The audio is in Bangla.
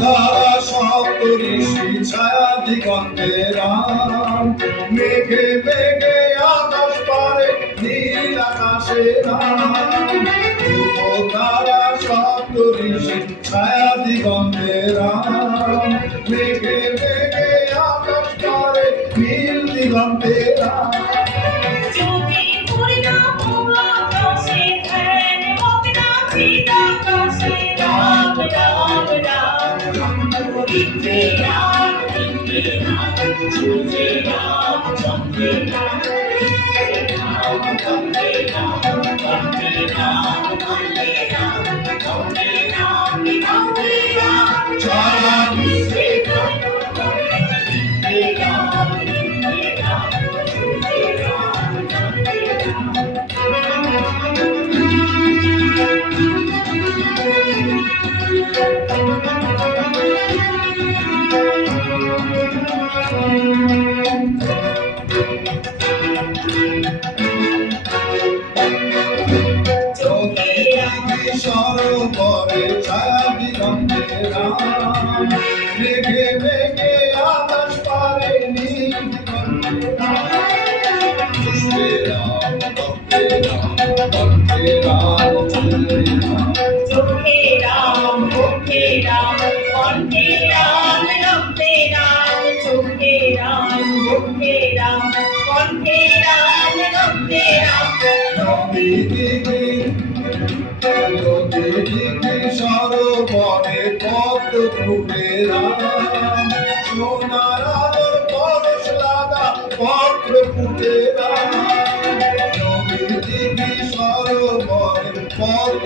তারা সপ্তঋষি ছায়া দিগন্তে রাম, মেঘে মেঘে আকাশ পারে নীল আকাশে রাম। তারা সপ্তঋষি ছায়া দিগন্তে রাম, মেঘে মেঘে আকাশ পারে নীল দিগন্তে রাম। সরোবরে ছায়া দিগন্তে রাম, মেঘে মেঘে আকাশ পারে নীল দিগন্তে রাম। পুষ্পে রাম, ভক্তে রাম, কণ্ঠে রাম, চলে রাম। চোখে রাম, মুখে রাম, কণ্ঠে রাম, রক্তে রাম। চোখে রাম, মুখে রাম, কণ্ঠে রাম, রক্তে রাম। নদী দিকে সরোবরে পদ্ম ফুটে রাম, সোনার আলোর পরশ লাগা পদ্ম ফুটে রাম। নদী দিকে সরোবরে পদ্ম